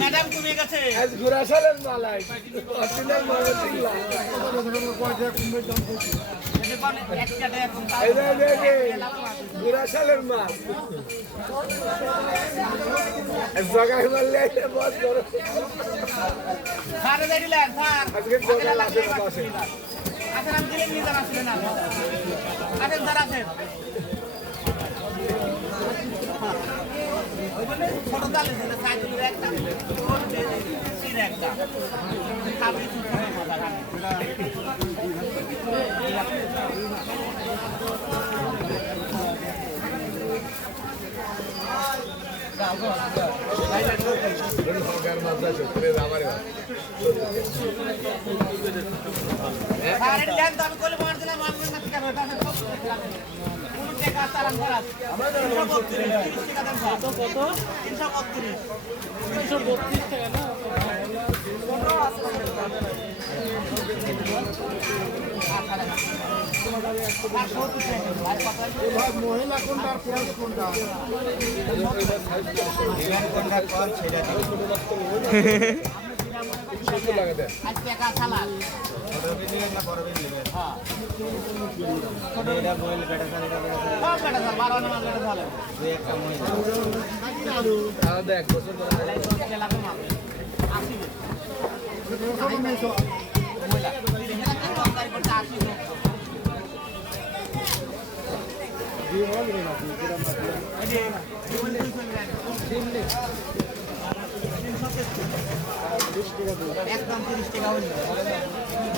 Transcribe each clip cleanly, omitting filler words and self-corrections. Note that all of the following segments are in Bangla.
ম্যাডাম তুমি গেছে আজ ঘুরাশালের মালাই অরিজিনাল ময়মনসিংহ ঘুরাশালের মাল জগায় মারলে বস করো স্যার দিলেন স্যার আজকে জগায় আসে বসে আচ্ছা নাম দিলেন নিয়ে যান আসলে না আছেন স্যার আছেন ছোট তালে সাইকেলের একটা সির একটা খাবি মাথা আমি কলে মার দিলাম মানুষের না ঠিক আছে কোন টাকা চালান করা আমরা 332 টাকা দেন কত 332 332 টাকা না মহিলা কোনটা আর পুরুষ কোনটা আজকে একা চালান একদম 30 টাকা হইল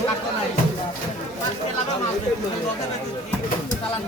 কাটতো না 5 টাকা লাভ মাল চালান